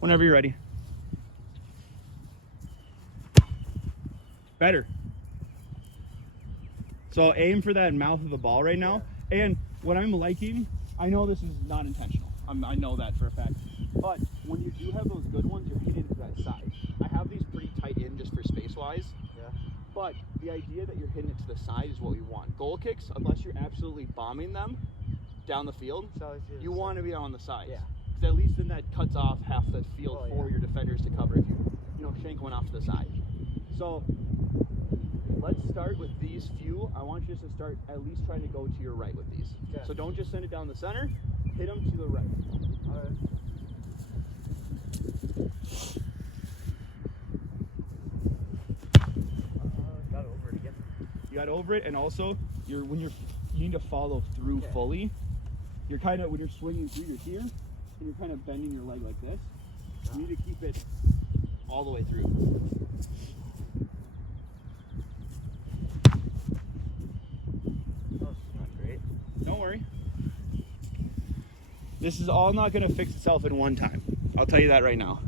Whenever you're ready. Better. So aim for that mouth of the ball right now. And what I'm liking, I know this is not intentional. I know that for a fact. But when you do have those good ones, you're hitting to that side. I have these pretty tight in just for space-wise. Yeah. But the idea that you're hitting it to the side is what we want. Goal kicks, unless you're absolutely bombing them down the field, you want to be on the side. Yeah. Because at least then that cuts off half the field for yeah. your defenders to cover if you know, shank one off to the side. So let's start with these few. I want you to start at least trying to go to your right with these. Okay. So don't just send it down the center, hit them to the right. All right. Got over it again. You got over it, and also you need to follow through fully. You're kind of, when you're swinging through, you're here, and you're kind of bending your leg like this. You need to keep it all the way through. Oh, it's not great. Don't worry. This is all not going to fix itself in one time. I'll tell you that right now.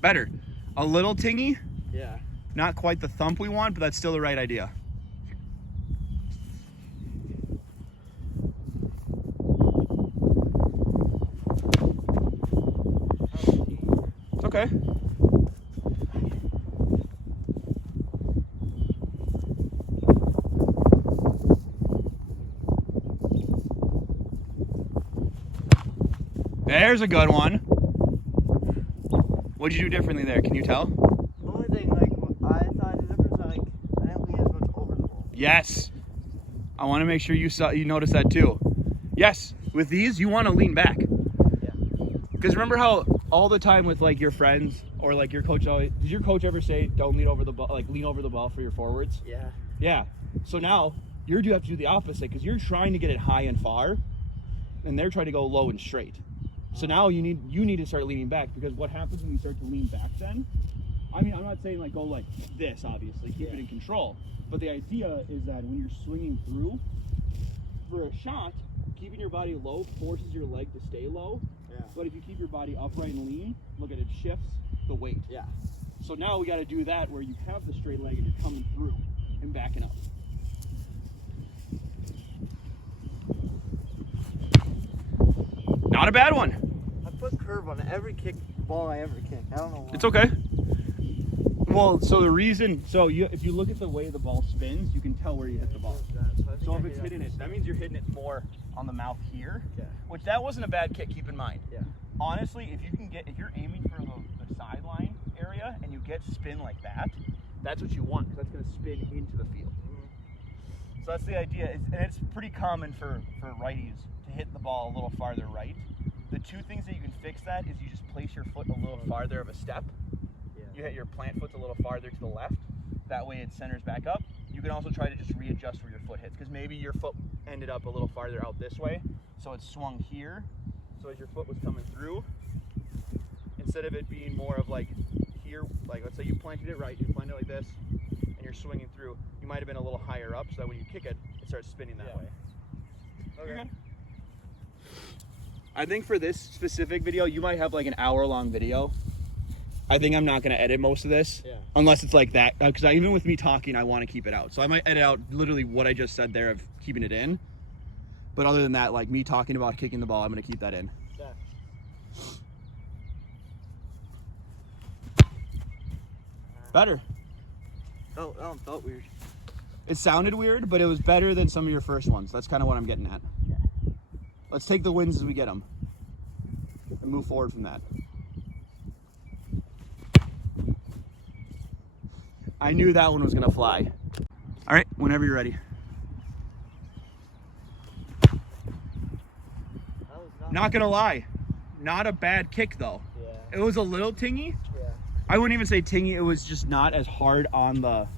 Better. A little tingy. Yeah. Not quite the thump we want, but that's still the right idea. It's okay. There's a good one. What'd you do differently there? Can you tell? The only thing, like, I thought the difference, like, I didn't lean as much over the ball. Yes. I want to make sure you notice that too. Yes. With these, you want to lean back. Yeah. Because remember how all the time with like your friends or like your coach always, did your coach ever say don't lean over the ball, like lean over the ball for your forwards? Yeah. Yeah. So now you have to do the opposite because you're trying to get it high and far, and they're trying to go low and straight. So now you need to start leaning back, because what happens when you start to lean back then, I mean, I'm not saying like go like this, obviously, keep it in control, but the idea is that when you're swinging through, for a shot, keeping your body low forces your leg to stay low, but if you keep your body upright and lean, look at it, shifts the weight. Yeah. So now we got to do that where you have the straight leg and you're coming through and backing up. Not a bad one. I put curve on every ball I ever kick. I don't know why. It's okay. Well, so the reason, if you look at the way the ball spins, you can tell where you hit the ball. So if it's hitting it, that means you're hitting it more on the mouth here, which that wasn't a bad kick, keep in mind. Yeah. Honestly, if you're aiming for the sideline area and you get spin like that, that's what you want, because that's going to spin into the field. So that's the idea, and it's pretty common for righties to hit the ball a little farther right. The two things that you can fix that is you just place your foot a little farther of a step. You hit your plant foot a little farther to the left. That way it centers back up. You can also try to just readjust where your foot hits, because maybe your foot ended up a little farther out this way, so it swung here. So as your foot was coming through, instead of it being more of like here, like let's say you planted it right, you planted it like this, and you're swinging through, you might have been a little higher up, so that when you kick it, it starts spinning that way. Okay. I think for this specific video, you might have like an hour-long video. I think I'm not going to edit most of this, unless it's like that, because even with me talking, I want to keep it out. So I might edit out literally what I just said there of keeping it in. But other than that, like me talking about kicking the ball, I'm going to keep that in. Better. Oh, that one felt weird. It sounded weird, but it was better than some of your first ones. That's kind of what I'm getting at. Let's take the wins as we get them and move forward from that. I knew that one was going to fly. All right, whenever you're ready. Not going to lie. Not a bad kick, though. Yeah. It was a little tingy. Yeah. I wouldn't even say tingy. It was just not as hard on the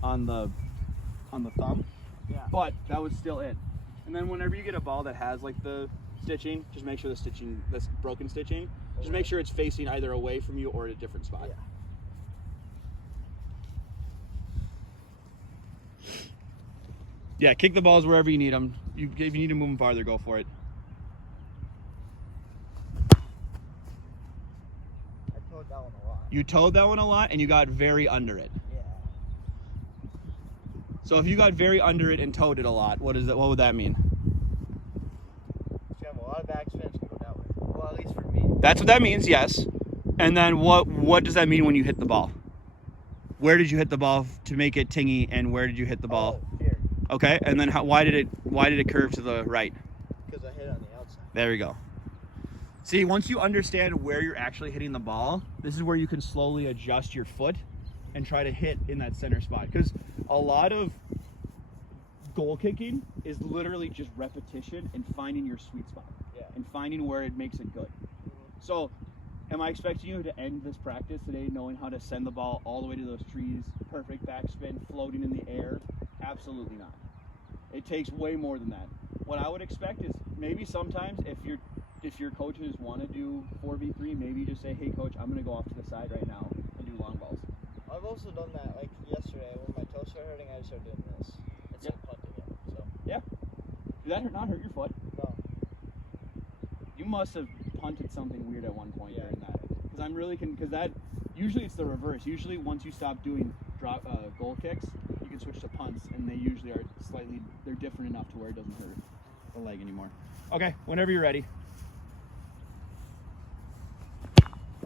thumb. Yeah. But that was still it. And then whenever you get a ball that has like the stitching, just make sure this broken stitching, just make sure it's facing either away from you or at a different spot. Yeah. Yeah, kick the balls wherever you need them. If you need to move them farther, go for it. I told that one a lot. You towed that one a lot, and you got very under it. Yeah. So if you got very under it and towed it a lot, what would that mean? You have a lot of backspins to go that way. Well, at least for me. That's what that means, yes. And then what does that mean when you hit the ball? Where did you hit the ball to make it tingy, and where did you hit the ball? Oh, here. Okay, and then why did it curve to the right? Because I hit on the outside. There we go. See, once you understand where you're actually hitting the ball, this is where you can slowly adjust your foot and try to hit in that center spot. Because a lot of goal kicking is literally just repetition and finding your sweet spot. Yeah. And finding where it makes it good. So, am I expecting you to end this practice today knowing how to send the ball all the way to those trees, perfect backspin, floating in the air? Absolutely not. It takes way more than that. What I would expect is maybe sometimes if your coaches want to do 4v3, maybe just say, hey coach, I'm going to go off to the side right now and do long balls. I've also done that, like yesterday when my toes started hurting, I started doing this. Instead of punting it. So. Yeah. Did that not hurt your foot? No. You must have punted something weird at one point during that. Because I'm really because that usually it's the reverse. Usually once you stop doing goal kicks, you can switch to punts, and they usually are they're different enough to where it doesn't hurt the leg anymore. Okay, whenever you're ready.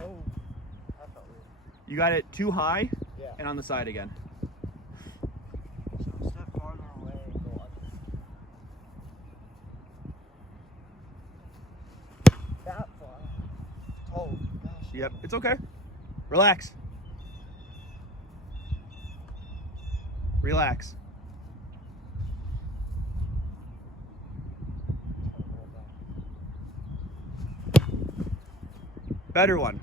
Oh, that felt weird. You got it too high Yeah. and on the side again. So step farther away and go under. That far. Oh, gosh. Yep, it's okay. Relax. Relax. Better one.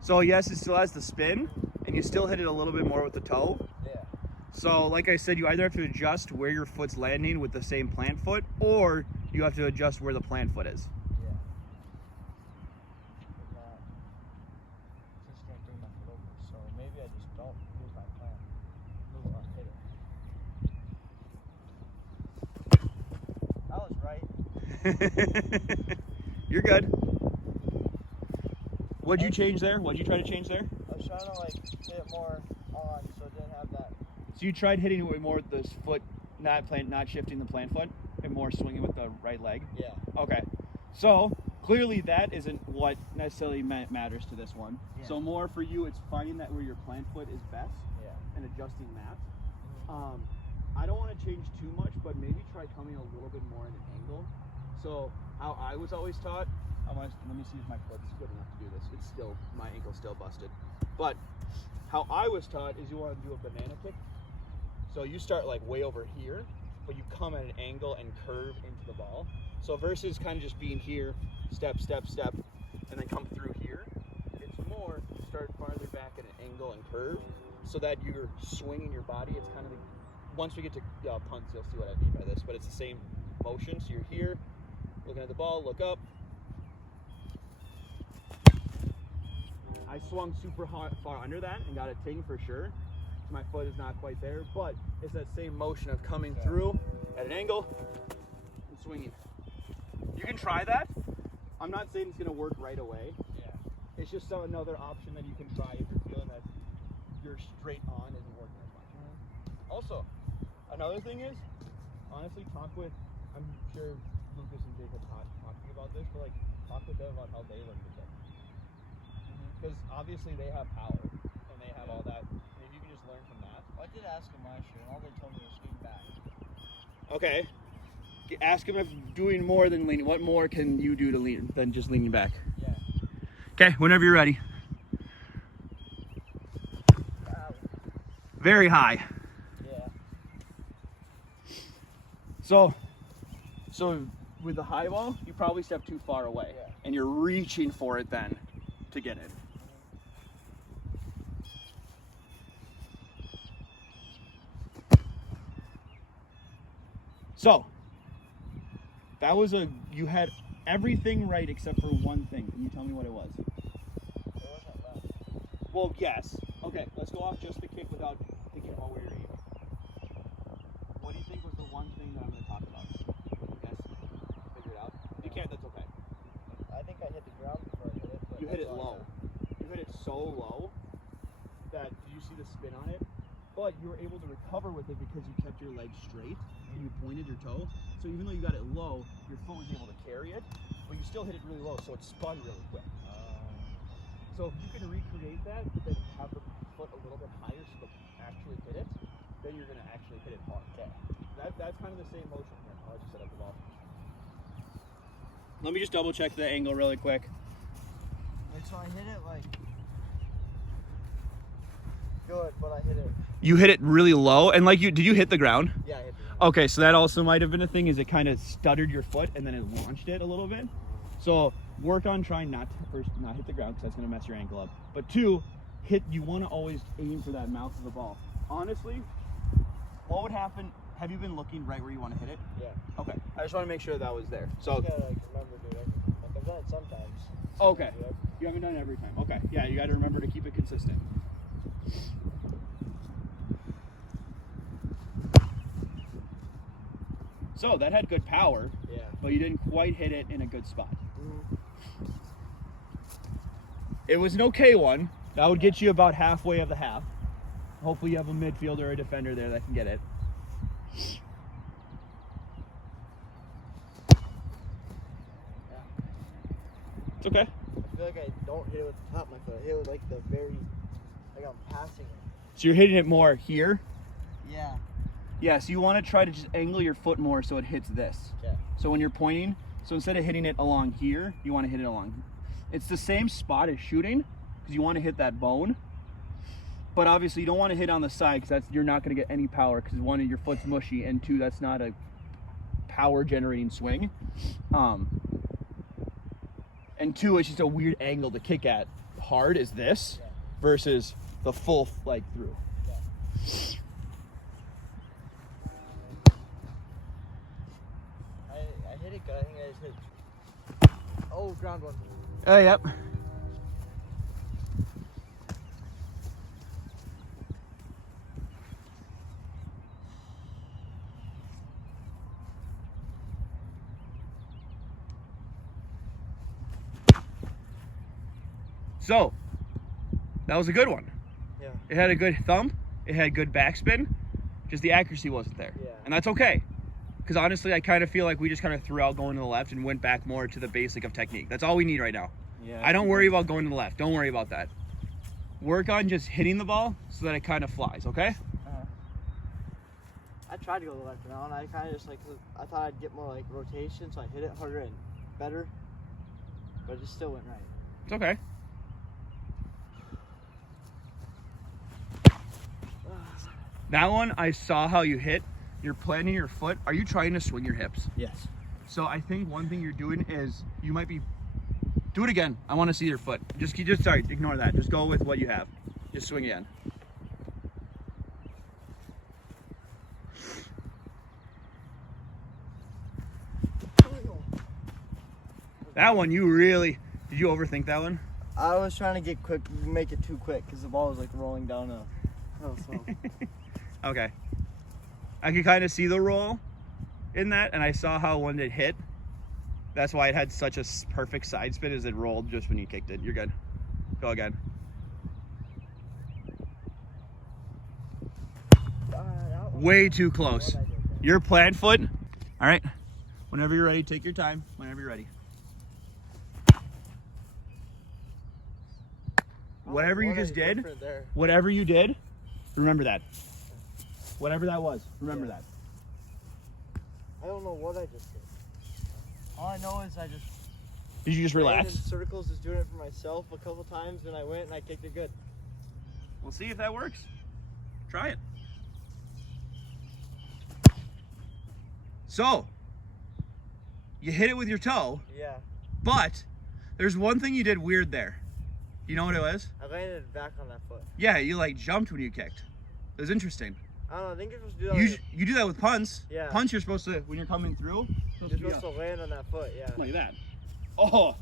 So yes, it still has the spin, and you still hit it a little bit more with the toe. Yeah. So like I said, you either have to adjust where your foot's landing with the same plant foot, or you have to adjust where the plant foot is. Yeah. Just can't bring my foot over, so maybe I just don't use my plan. Move on, hit it. That was right. You're good. What'd you change there? What'd you try to change there? I was trying to like hit it more on so it didn't have that. So you tried hitting it more with this foot, not shifting the plant foot, and more swinging with the right leg? Yeah. Okay. So clearly that isn't what necessarily matters to this one. Yeah. So more for you, it's finding that where your plant foot is best Yeah. and adjusting that. I don't want to change too much, but maybe try coming a little bit more at an angle. So how I was always taught, let me see if my foot's good enough to do this. It's still, my ankle's still busted. But how I was taught is you want to do a banana kick. So you start like way over here, but you come at an angle and curve into the ball. So versus kind of just being here, step, step, step, and then come through here, it's more start farther back at an angle and curve so that you're swinging your body. It's kind of once we get to punts, you'll see what I mean by this, but it's the same motion. So you're here, looking at the ball, look up. I swung super far under that and got a ting for sure. So my foot is not quite there, but it's that same motion of coming through at an angle and swinging. You can try that. I'm not saying it's going to work right away. Yeah. It's just another option that you can try if you're feeling that your straight on isn't working as much. Also, another thing is, honestly, I'm sure Lucas and Jacob talking about this, but like talk with them about how they learn to kick. Because obviously they have power and they have all that. And if you can just learn from that. Well, I did ask them last year, and all they told me was lean back. Okay. Ask him if doing more than leaning. What more can you do to lean than just leaning back? Yeah. Okay, whenever you're ready. Very high. Yeah. So with the high ball, you probably step too far away, Yeah. and you're reaching for it then to get it. So that was you had everything right except for one thing. Can you tell me what it was? It wasn't left. Well, yes. Okay, let's go off just the kick without thinking about where you're aiming. what do you think was the one thing that I'm going to talk about? Yes? Figure it out? If you can't, that's okay. I think I hit the ground before I hit it. But You hit it that's all I low. know. You hit it so low that you see the spin on it, but you were able to recover with it because you kept your leg straight and you pointed your toe. So even though you got it low, your foot was able to carry it, but you still hit it really low, so it spun really quick. So if you can recreate that, but then have the foot a little bit higher so you actually hit it, then you're going to actually hit it hard. Okay. That's kind of the same motion here. I'll just set up the ball. Let me just double check the angle really quick. Like, so I hit it like good, but I hit it. You hit it really low, and like did you hit the ground? Yeah, I hit the ground. Okay, so that also might have been a thing, is it kind of stuttered your foot and then it launched it a little bit. So work on trying not to first not hit the ground because that's going to mess your ankle up. But two, you want to always aim for that mouth of the ball. Honestly, what would happen? Have you been looking right where you want to hit it? Yeah. Okay, I just want to make sure that was there. So So you gotta like remember to do it. Like I've done it sometimes. okay, Do it. you haven't done it every time. Okay, yeah, you got to remember to keep it consistent. So that had good power, Yeah. but you didn't quite hit it in a good spot. Mm-hmm. It was an okay one. That would get you about halfway of the half. Hopefully you have a midfielder or a defender there that can get it. It's okay. I feel like I don't hit it with the top of my foot. I hit it with like the very, like I'm passing it. So you're hitting it more here. Yeah. Yeah, so you want to try to just angle your foot more so it hits this. Okay. So when you're pointing, so instead of hitting it along here, you want to hit it along. It's the same spot as shooting because you want to hit that bone. But obviously you don't want to hit on the side because you're not going to get any power because one, your foot's mushy, and two, that's not a power generating swing. And two, it's just a weird angle to kick at hard is this versus the full like through. I hit it good. I think I just hit. Oh, ground one. Oh, yep. So, that was a good one. Yeah. It had a good thump. It had good backspin. Just the accuracy wasn't there. Yeah. And that's okay. Because honestly, I kind of feel like we just kind of threw out going to the left and went back more to the basic of technique. That's all we need right now. Yeah. I don't worry about going to the left. Don't worry about that. Work on just hitting the ball so that it kind of flies, okay? I tried to go to the left now, and I kind of just like, I thought I'd get more like rotation, so I hit it harder and better, but it just still went right. It's okay. That one, I saw how you hit. You're planting your foot. Are you trying to swing your hips? Yes. So I think one thing you're doing is you might be, do it again. I want to see your foot. Sorry, ignore that. Just go with what you have. Just swing again. That one, you really, did you overthink that one? I was trying to get quick, make it too quick, because the ball was like rolling down a hill. So. Okay. I could kind of see the roll in that, and I saw how when it hit, that's why it had such a perfect side spin, as it rolled just when you kicked it. You're good. Go again. Way too close. Your plant foot. All right. Whenever you're ready, take your time. Whenever you're ready. Whatever you just did, whatever you did, remember that. Whatever that was, remember that. I don't know what I just did. All I know is I just Did you just ran relax? in circles, just doing it for myself a couple times, and I went and I kicked it good. We'll see if that works. Try it. So, you hit it with your toe, Yeah. but there's one thing you did weird there. You know what it was? I landed back on that foot. Yeah, you like jumped when you kicked. It was interesting. I don't know. I think you're supposed to do that. You do that with punts. Yeah. Punts, you're supposed to, when you're coming through, You're supposed to land on that foot. Yeah. like that. Oh,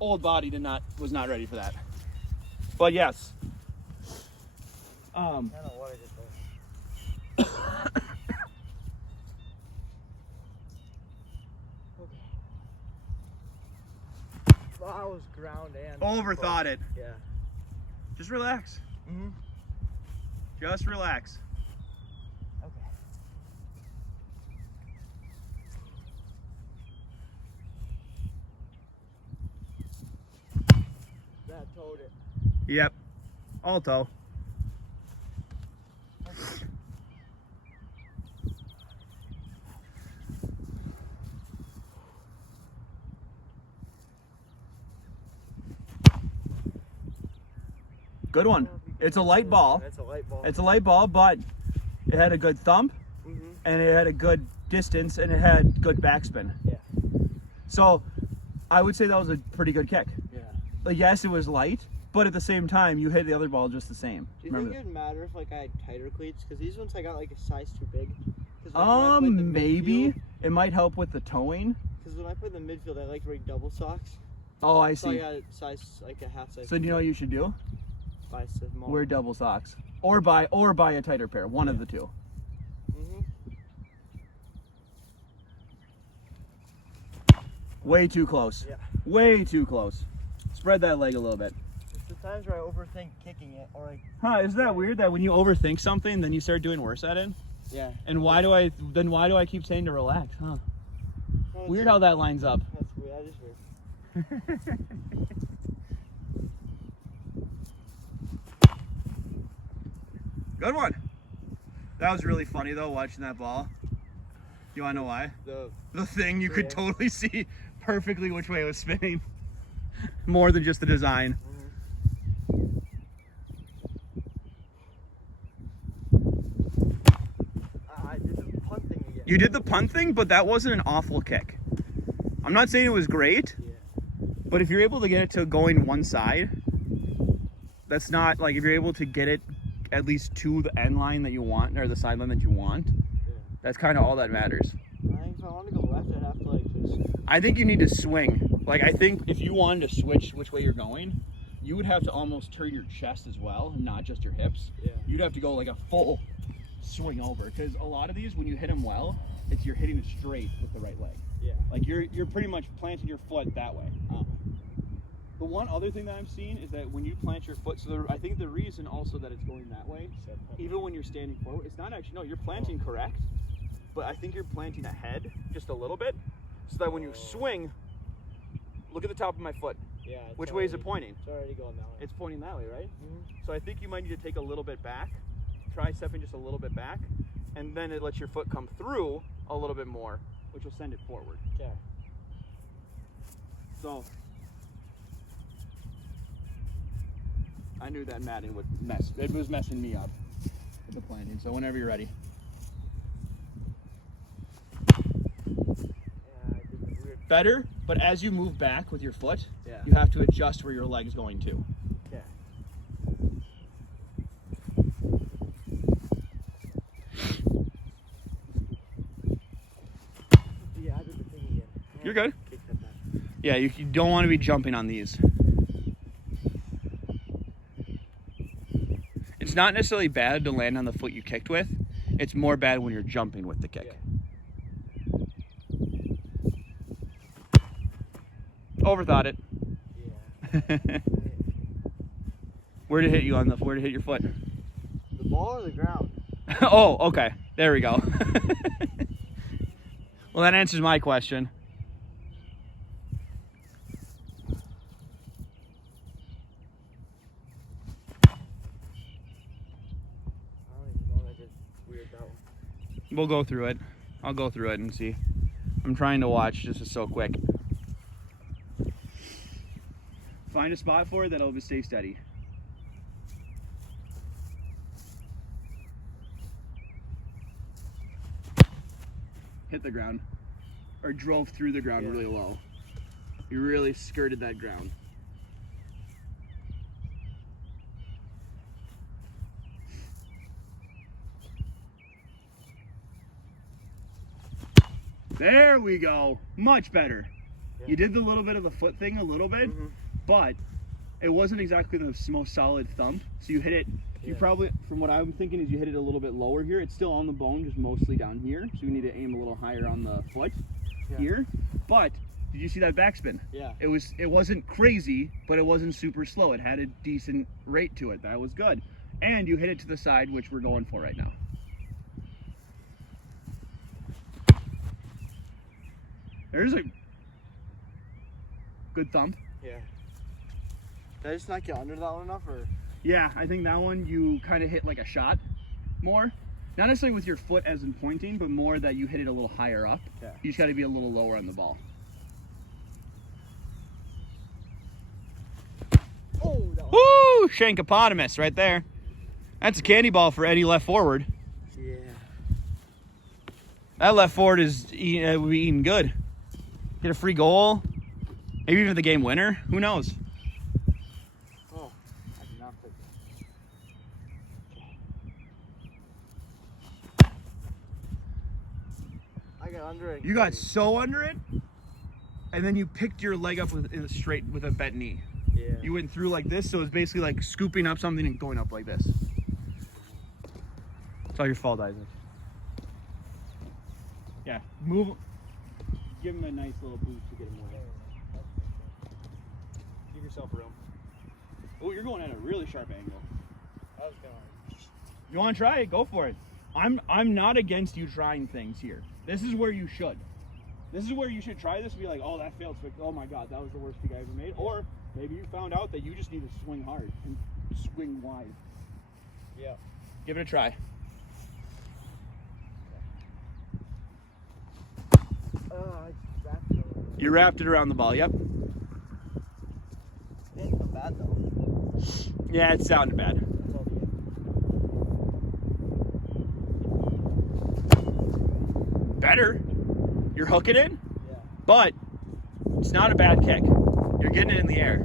old body was not ready for that. But yes. I don't know what I did there. was ground and. Overthought it. Yeah. Just relax. Mhm. Just relax. Okay. That towed it. Yep. Alto. Good one. It's a light ball. It's a light ball. It's a light ball, but it had a good thump, and it had a good distance, and it had good backspin. Yeah. So I would say that was a pretty good kick. Yeah. Like, yes, it was light, but at the same time, you hit the other ball just the same. Do you think it'd matter if like I had tighter cleats? Because these ones I got like a size too big. Maybe it might help with the towing. Because when I play in the midfield, I like to wear double socks. Oh, I So I see. got a size like a half size. So do you know what you should do? Buy some more. Wear double socks, or buy a tighter pair. One of the two. Mhm. Way too close. Yeah. Way too close. Spread that leg a little bit. It's the times where I overthink kicking it, or like. Huh? Isn't that weird that when you overthink something, then you start doing worse at it? Yeah. And why do I keep saying to relax? Huh? No, Weird how that lines up. That's weird. That is weird. Good one. That was really funny though, watching that ball. You wanna know why? The thing, you could Yeah. totally see perfectly which way it was spinning. More than just the design. I did the punt thing again. You did the punt thing, but that wasn't an awful kick. I'm not saying it was great, Yeah. but if you're able to get it to going one side, that's not like if you're able to get it at least to the end line that you want, or the sideline that you want, Yeah. that's kind of all that matters. I think if I want to go left, I'd have to like just. I think you need to swing. Like, I think if you wanted to switch which way you're going, you would have to almost turn your chest as well, not just your hips. Yeah. You'd have to go like a full swing over, because a lot of these, when you hit them well, it's you're hitting it straight with the right leg. Yeah. Like you're pretty much planting your foot that way. The one other thing that I'm seeing is that when you plant your foot, so I think the reason also that it's going that way, even when you're standing forward, it's not actually, no, you're planting correct, but I think you're planting ahead just a little bit, so that when you swing, look at the top of my foot. Yeah. it's Which way is it already- pointing? It's already going that way. It's pointing that way, right? Mhm. So I think you might need to take a little bit back, try stepping just a little bit back, and then it lets your foot come through a little bit more, which will send it forward. Okay. So I knew that matting would mess. It was messing me up with the planting. So whenever you're ready. Yeah, I did the weird. Better, but as you move back with your foot, Yeah. you have to adjust where your leg is going to. Okay. Yeah, I did the thing again. You're good. Kick that back. Yeah, you don't want to be jumping on these. It's not necessarily bad to land on the foot you kicked with. It's more bad when you're jumping with the kick. Overthought it. Yeah. Where'd it hit you on where'd it hit your foot? The ball or the ground? Oh, okay. There we go. Well, that answers my question. I don't even know. I did weird that one. We'll go through it. I'll go through it and see. I'm trying to watch just so quick. Find a spot for it that'll stay steady. Hit the ground. Or drove through the ground really low. You really skirted that ground. There we go. Much better. Yeah. You did the little bit of the foot thing a little bit, but it wasn't exactly the most solid thump. So you hit it, you probably, from what I'm thinking, is you hit it a little bit lower here. It's still on the bone, just mostly down here. So you need to aim a little higher on the foot here. But Did you see that backspin? Yeah. It wasn't crazy, but it wasn't super slow. It had a decent rate to it. That was good. And you hit it to the side, which we're going for right now. There's a good thump. Yeah. Did I just not get under that one enough, or? Yeah, I think that one you kind of hit like a shot more. Not necessarily with your foot as in pointing, but more that you hit it a little higher up. Yeah. You just got to be a little lower on the ball. Oh, that one. Woo! Shankopotamus right there. That's a candy ball for Eddie left forward. Yeah. That left forward is will be eating good. Get a free goal. Maybe even the game winner. Who knows? Oh, I did not put that. I got under it. You got so under it, and then you picked your leg up with straight with a bent knee. Yeah. You went through like this, so it's basically like scooping up something and going up like this. It's all your fault, Isaac. Yeah, move. Give him a nice little boost to get him away. Give yourself room. Oh, you're going at a really sharp angle. I was going. You want to try it? Go for it. I'm not against you trying things here. This is where you should. This is where you should try this and be like, oh, that failed. Oh my God, that was the worst kick I ever made. Or maybe you found out that you just need to swing hard and swing wide. Yeah. Give it a try. I wrapped it over. You wrapped it around the ball. Yep. It didn't feel bad though. Yeah, it sounded bad. That's all the Better. You're hooking it, Yeah. but it's not a bad kick. You're getting it in the air.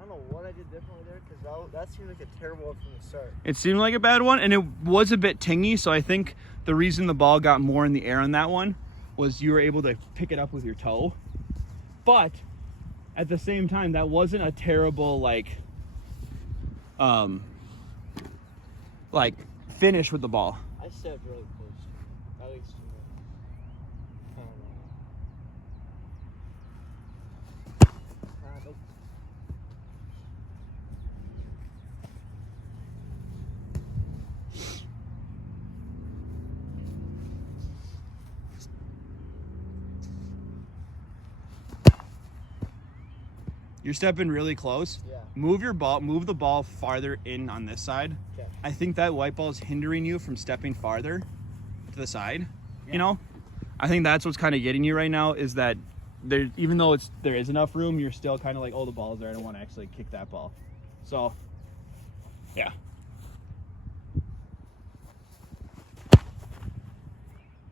I don't know what I did differently there, because that seemed like a terrible one from the start. It seemed like a bad one, and it was a bit tingy, so I think the reason the ball got more in the air on that one was you were able to pick it up with your toe. But at the same time, that wasn't a terrible like finish with the ball. I stepped really close. At least to me. I don't know. Nope. You're stepping really close. Yeah. Move the ball farther in on this side. Okay. I think that white ball is hindering you from stepping farther to the side. Yeah. You know, I think that's what's kind of getting you right now is that there, even though there is enough room, you're still kind of like, oh, the ball's there. I don't want to actually kick that ball. So, yeah.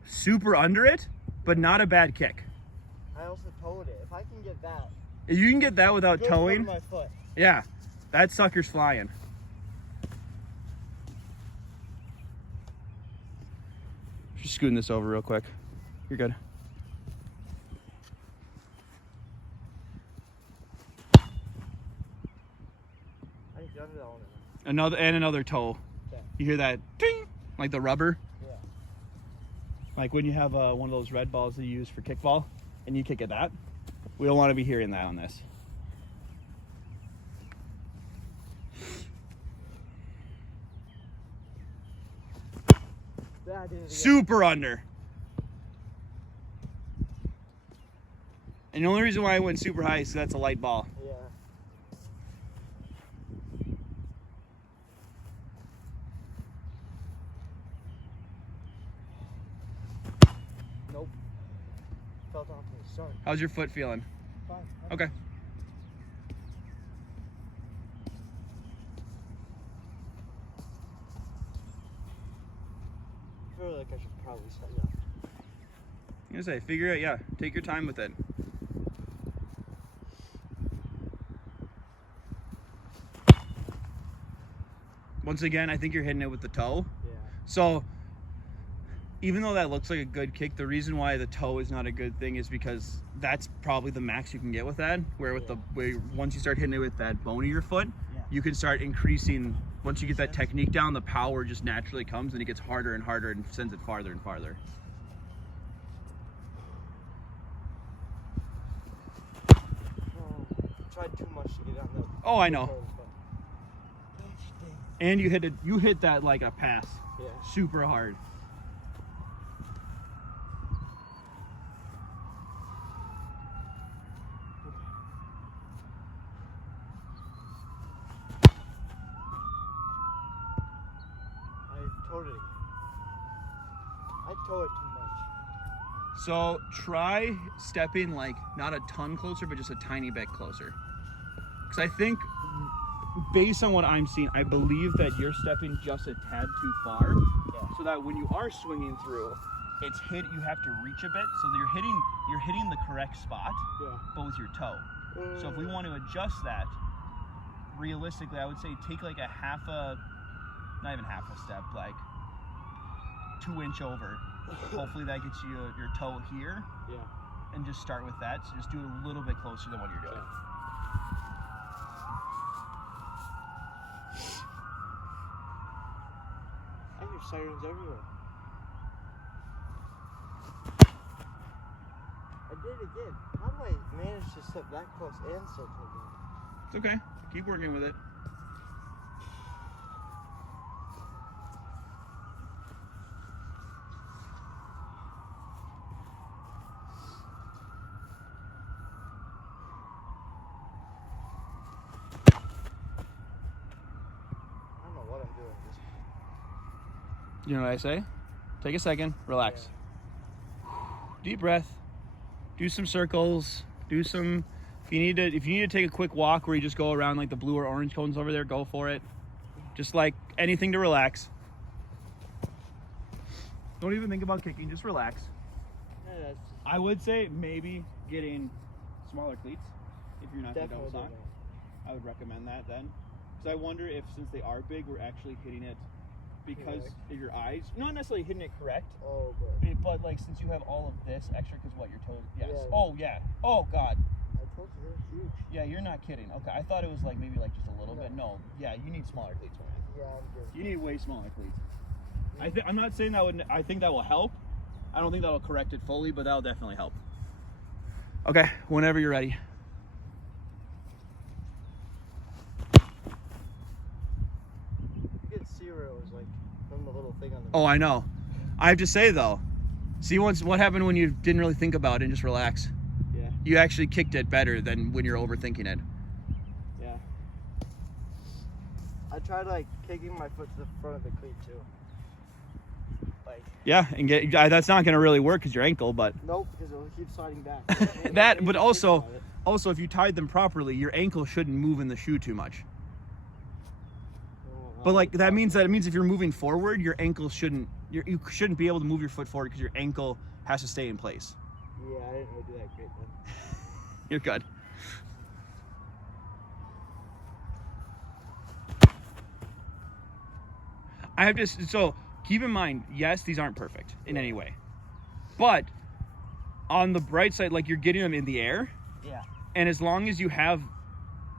Super under it, but not a bad kick. I also towed it. If I can get that. If you can get that without Good towing, foot of my foot. yeah, that sucker's flying. Just scooting this over real quick. You're good. I didn't get under that one. Another toe. Okay. You hear that ding, like the rubber, Yeah. like when you have one of those red balls that you use for kickball, and you kick at that. We don't want to be hearing that on this. Yeah, I did it again. Super under. And the only reason why I went super high is 'cause that's a light ball. Yeah. Nope. Felt off to the start. How's your foot feeling? Fine. Okay. I feel like I should probably set it up. I'm gonna say, figure it. Yeah, take your time with it. Once again, I think you're hitting it with the toe. Yeah. So, even though that looks like a good kick, the reason why the toe is not a good thing is because that's probably the max you can get with that. Where with once you start hitting it with that bone of your foot, Yeah. you can start increasing. Once you get that technique down, the power just naturally comes and it gets harder and harder and sends it farther and farther. Tried too much to get on the. Oh, I know. Gosh dang. And you hit that like a pass, Yeah. super hard. I towed it. I tow it too much. So try stepping like not a ton closer, but just a tiny bit closer. Because I think, based on what I'm seeing, I believe that you're stepping just a tad too far. Yeah. So that when you are swinging through, it's hit. You have to reach a bit, so that you're hitting the correct spot, Yeah. but with your toe. So if we want to adjust that, realistically, I would say take like not even half a step, like 2 inch over. Hopefully that gets you your toe here, Yeah. and just start with that. So just do it a little bit closer than what you're doing. I hear sirens everywhere. I did it again. How do I manage to step that close and still take it? It's okay. Keep working with it. I don't know what I'm doing. Just You know what I say? Take a second, relax. Deep breath. Do some circles. Do some. If you need to take a quick walk where you just go around like the blue or orange cones over there, go for it. Just like anything to relax. Don't even think about kicking. Just relax. yeah, that's I would say maybe getting smaller cleats if you're not going to definitely double sock. doing I would recommend that then. Because I wonder if, since they are big, we're actually hitting it because of your eyes. Not necessarily hitting it correct, it. Oh, good. but like since you have all of this extra, because what, your toes? Yes. Yeah. Oh, yeah. Oh, God. I told you they're huge. Yeah, you're not kidding. Okay, I thought it was like maybe like just a little bit. No. Yeah, you need smaller cleats, man. Yeah, I'm good. You need way smaller cleats. I'm not saying that would. I think that will help. I don't think that'll correct it fully, but that'll definitely help. Okay, whenever you're ready. You could see where it was like from the little thing on the. Oh, I know. I have to say though, see what happened when you didn't really think about it and just relax. Yeah. You actually kicked it better than when you're overthinking it. Yeah. I tried like kicking my foot to the front of the cleat too. Like. Yeah, and that's not going to really work because your ankle, but Nope, because it'll keep sliding back. that. But also if you tied them properly, your ankle shouldn't move in the shoe too much. But like that means if you're moving forward, your ankle shouldn't. You shouldn't be able to move your foot forward because your ankle has to stay in place. Yeah, I didn't really do that great then. You're good. I have to. So keep in mind, yes, these aren't perfect in any way, but on the bright side, like you're getting them in the air, Yeah. and as long as you have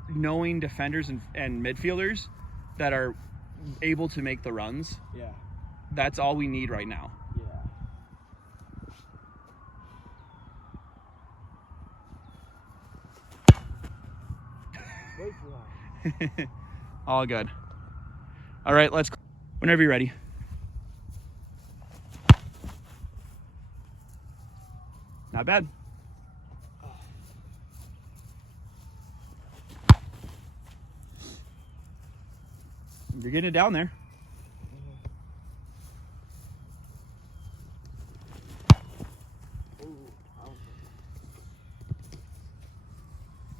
knowing defenders and midfielders that are able to make the runs, Yeah. that's all we need right now. Way too high. All good. All right, whenever you're ready. Not bad. You're getting it down there. Ooh, I was-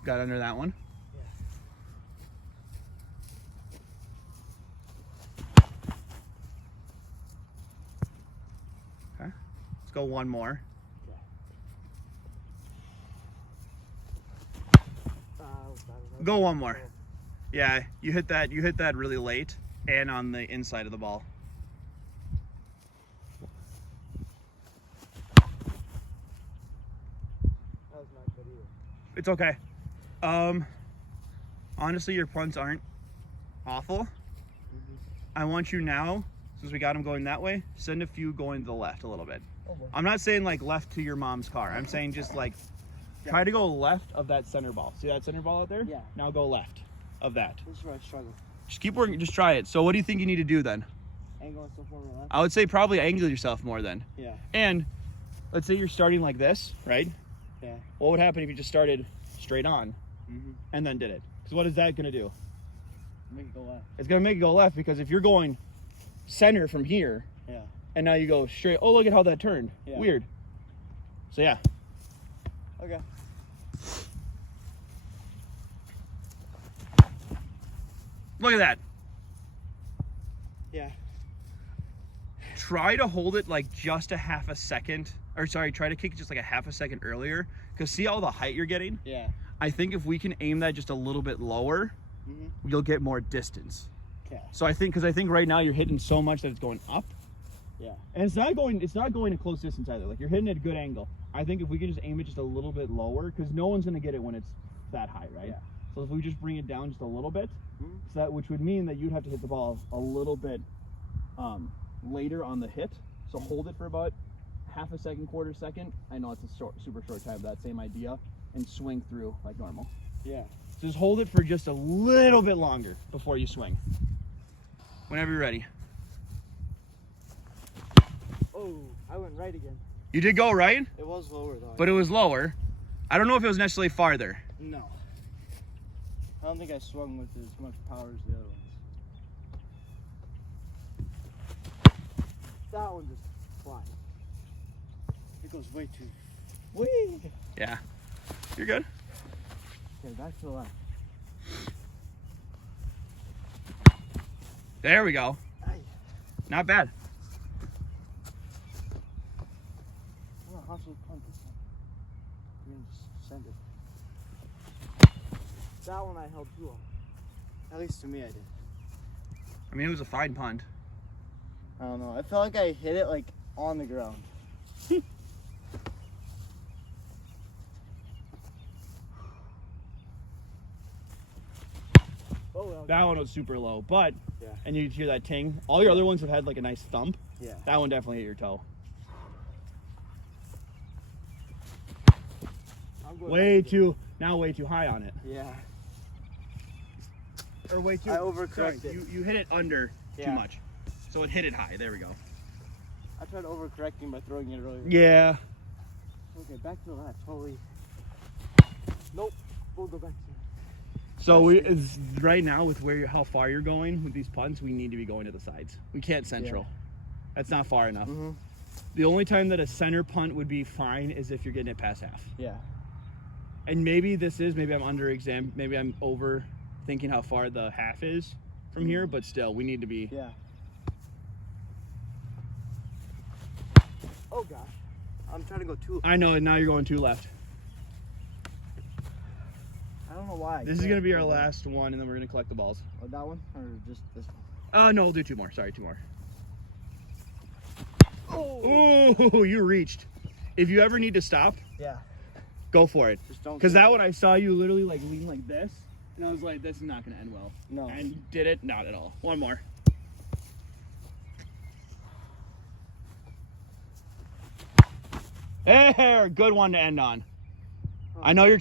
Got under that one. Okay. Let's go one more. Go one more. Yeah, you hit that really late and on the inside of the ball. That was not good either. It's okay. Honestly, your punts aren't awful. Mhm. I want you now, since we got him going that way, send a few going to the left a little bit. Oh, boy. I'm not saying like left to your mom's car. I'm saying just like try to go left of that center ball. See that center ball out there? Yeah. Now go left of that. This is where I struggle. Just keep working. Just try it. So what do you think you need to do then? Angle myself more to the left. I would say probably angle yourself more then. Yeah. And let's say you're starting like this, right? Yeah. What would happen if you just started straight on Mm-hmm. and then did it? Because what is that going to do? Make it go left. It's going to make it go left, because if you're going center from here Yeah. and now you go straight, oh, look at how that turned. Yeah. Weird. So yeah. Okay. Look at that. Yeah. Try to hold it like just a half a second, or sorry, try to kick it just like a half a second earlier, because see all the height you're getting? Yeah. I think if we can aim that just a little bit lower, Mm-hmm. you'll get more distance. Okay. So I think, because I think right now you're hitting so much that it's going up, Yeah. and it's not going a close distance either. Like you're hitting at a good angle. I think if we could just aim it just a little bit lower, because no one's gonna get it when it's that high, right? Yeah. So if we just bring it down just a little bit, Mhm. so that, which would mean that you'd have to hit the ball a little bit later on the hit. So hold it for about half a second, quarter second. I know it's a super short time, but that same idea, and swing through like normal. Yeah. So just hold it for just a little bit longer before you swing. Whenever you're ready. Oh, I went right again. You did go right, It was lower though. but it was lower. I don't know if it was necessarily farther. no. I don't think I swung with as much power as the other ones. That one just flies. It goes way too. Whee! Yeah. You're good. Okay, back to the left. There we go. Aye. Not bad. I'm gonna hustle punt this one. I'm gonna just send it. That one I held too long. At least to me I did. I mean, it was a fine punt. I don't know. I felt like I hit it like on the ground. Oh, That one was super low, but, Yeah. and you hear that ting. All your other ones have had like a nice thump. Yeah. That one definitely hit your toe. I'm going Way back again. way too high on it. Yeah. Or way too. I overcorrected. You hit it under too Yeah. much. So it hit it high. There we go. I tried overcorrecting by throwing it earlier. Yeah. Okay, back to the left. Holy. Nope. We'll go back to So we is right now with how far you're going with these punts, we need to be going to the sides. We can't central. That's not far enough. Mm-hmm. The only time that a center punt would be fine is if you're getting it past half. Yeah. And maybe I'm over thinking how far the half is from here, but still we need to be. Yeah. Oh gosh. I'm trying to go too. I know, and now you're going two left. I don't know why. This is gonna be our last one, and then we're gonna collect the balls. Oh, that one or just this one? No, we'll do two more. Sorry, two more. Oh. Ooh, you reached. If you ever need to stop, Yeah. go for it. Just don't. Because that one I saw you literally like lean like this, and I was like, this is not gonna end well. No. And you did it? Not at all. One more. There, good one to end on. I know you're